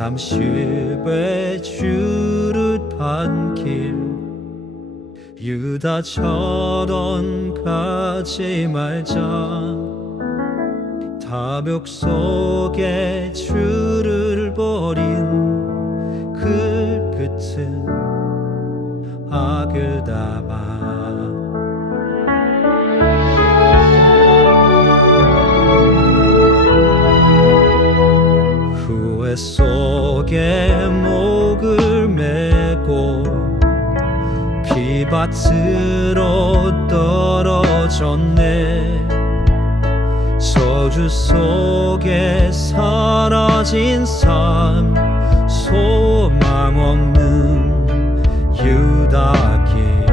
30배 주릇한 길 유다처럼 가지 말자. 다벽 속에 줄을 버린 그 끝은 아그다마 메고 비밭으로 떨어졌네. 저주 속에 사라진 삶 소망 없는 유다길.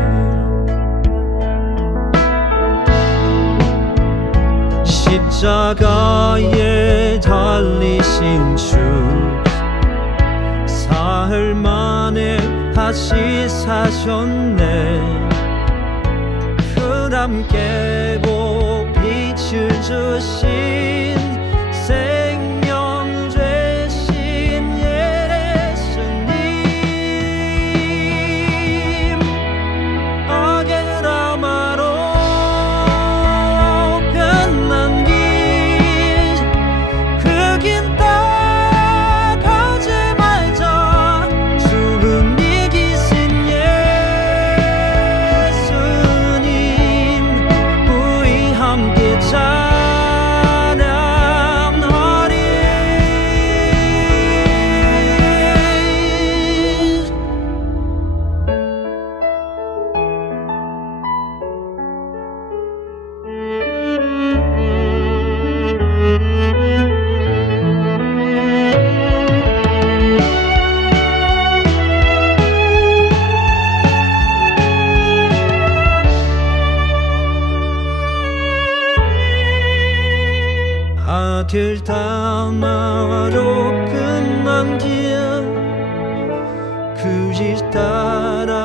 십자가에 달리신 주 사흘 다시 사셨네. 흑암 깨고 빛을 주신 아들 담아로 끝난 길그길 따라가지만